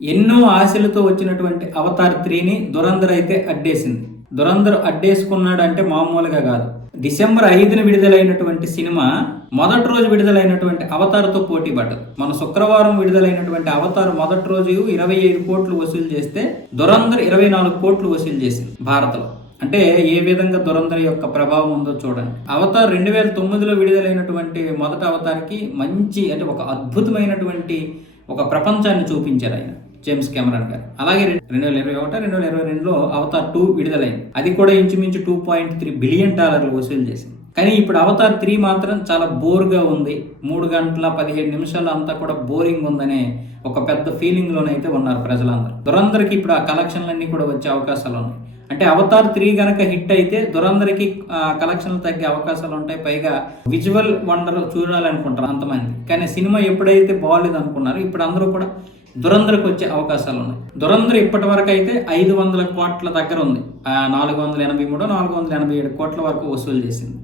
ఎన్నో ఆశలతో వచ్చినటువంటి అవతార్ 3ని దురంధర్ అయితే అడ్డేసింది. దురంధర్ అడ్డేసుకున్నాడు అంటే మామూలుగా కాదు. డిసెంబర్ 5న విడుదలైనటువంటి సినిమా మొదటి రోజు విడుదలైనటువంటి అవతార్తో పోటీ పడ్డది. మన శుక్రవారం విడుదలైనటువంటి అవతార్ మొదటి రోజు 25 కోట్లు వసూలు చేస్తే దురంధర్ 24 కోట్లు వసూలు చేసింది భారత్లో. అంటే ఏ విధంగా దురంధర్ యొక్క ప్రభావం ఉందో చూడండి. అవతార్ 2009లో విడుదలైనటువంటి మొదటి అవతార్కి మంచి అంటే ఒక అద్భుతమైనటువంటి ఒక ప్రపంచాన్ని చూపించారు ఆయన జేమ్స్ కెమెరాన్ గారు. అలాగే 2021-2022లో అవతార్ 2 విడుదలైంది. అది కూడా ఇంచుమించు $2.3 బిలియన్ వసూలు చేసింది. కానీ ఇప్పుడు అవతార్ 3 మాత్రం చాలా బోర్గా ఉంది. 3 గంటల 15 నిమిషాలు అంతా కూడా బోరింగ్ ఉందనే ఒక పెద్ద ఫీలింగ్లోనైతే ఉన్నారు ప్రజలందరూ. దురంధర్కి ఇప్పుడు ఆ కలెక్షన్లన్నీ కూడా వచ్చే అవకాశాలు ఉన్నాయి. అంటే అవతార్ 3 గనక హిట్ అయితే దురంధర్కి కలెక్షన్లు తగ్గే అవకాశాలు ఉంటాయి. పైగా విజువల్ వండర్ చూడాలనుకుంటారు అంతమంది. కానీ సినిమా ఎప్పుడైతే బాగాలేదు అనుకున్నారు, ఇప్పుడు అందరూ కూడా దురంధర్కి వచ్చే అవకాశాలు ఉన్నాయి. దురంధర్ ఇప్పటి వరకు అయితే 500 కోట్ల దగ్గర ఉంది. 483-487 కోట్ల వరకు వసూలు చేసింది.